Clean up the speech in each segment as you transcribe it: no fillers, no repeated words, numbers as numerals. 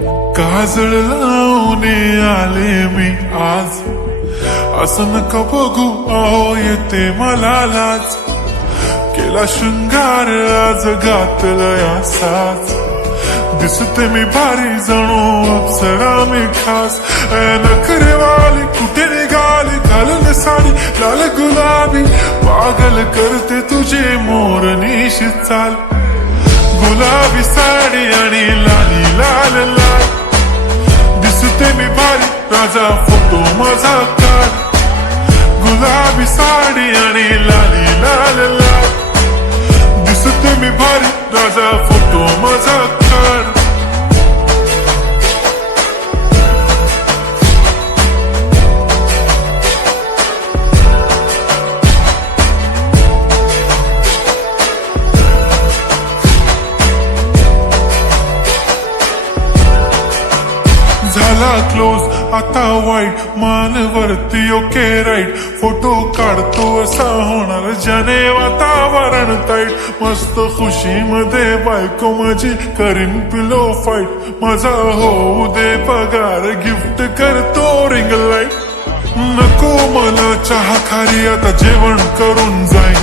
काजळ लावून आले मी आज, असं नका बघू अहो येते मला लाज. केला शृंगार आज घातलं असाच, दिसते मी भारी जणू अप्सरा मी खास. नखरेवाली कुठे निघाली घालून साडी लाल गुलाबी, पागल करते तुझे मोरनीशी चाल. गुलाबी साडी आणि लाली लाल लाल, दिसते मी भारी राजा फोटो माझा काढ. गुलाबी साडी आणि लाली लाल लाल, दिसते मी भारी राजा फोटो माझा काढ. झाला क्लोज आता वाईट, मान वरती ओके राईट. फोटो काढतो असा होणार ज्याने वातावरण ताईट. मस्त खुशी मध्ये बायको माझी करीन पिलो फाईट. माझा होऊ दे पगार गिफ्ट करतो रिंग लाईट. नको मला चहा खारी आता जेवण करून जाईन.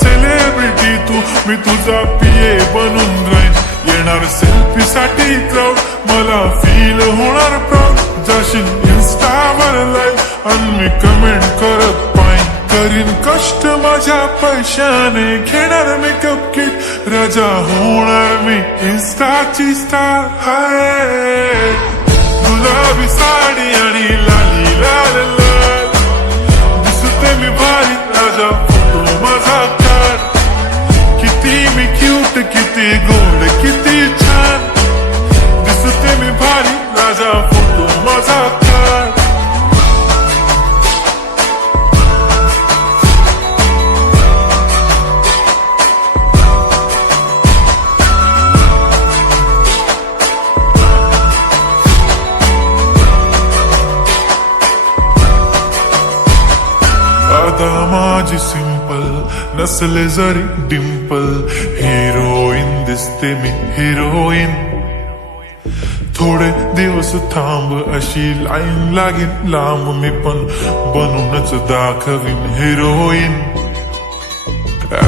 सेलिब्रिटी तू मी तुझा पिये बनून राहीन. येणार सेल्फी साठी क्राऊड मला फील होणार प्राऊड. जाशील इन्स्टावर लाईव्ह आणि मी कमेंट करत पाईन. करीन कष्ट माझ्या पैशाने घेणार मेकअप किट. राजा होणार मी इन्स्टाची स्टार. हाय गुलाबी साडी आणि लाली लाल लाल, दिसते मी भारी राजा फोटो माझा काढ. किती मी क्यूट किती गोड किती छान, दिसते मी भारी राजा फोटो माझा काढ. अदा माझी सिंपल नसले जरी डिंपल, हिरोईन दिसते मी हिरोईन. थोडे दिवस थांब अशी लाईन लागेल लांब, मी पण बनूनच दाखवीन हिरोईन.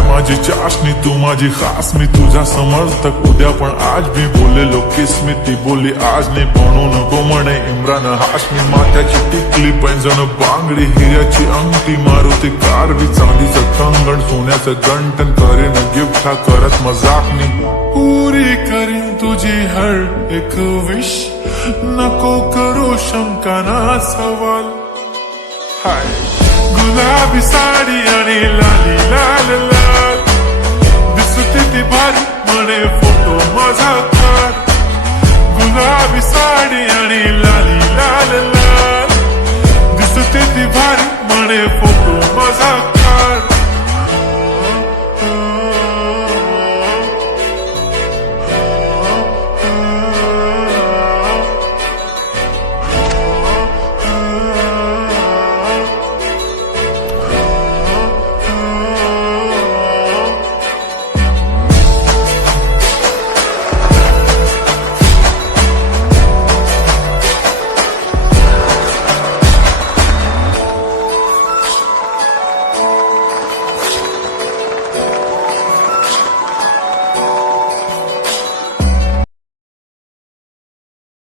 माझी चाशनी तू माझी खास, मी तुझा समर्थक उद्या पण आज मी बोललेलो किस मी. ती बोली आज नाही म्हणून गो म्हणे इम्रान हाशमी. माथ्याची टिकली पैंजण बांगडी हिऱ्याची अंगठी, मारुती कारवी चांदीचं कंगण सोन्याचं गंटन. करेन गिफ्ट हा करत मजाक मी, पुरी करीन तुझी हर एक विश. नको करू शंका ना सवाल. हाय गुलाबी साडी आणि लाली लाल लाल, दिसते ती भारी म्हणे फोटो माझा काढ. गुलाबी साडी आणि लाली लाल लाल, दिसते ती भारी म्हणे फोटो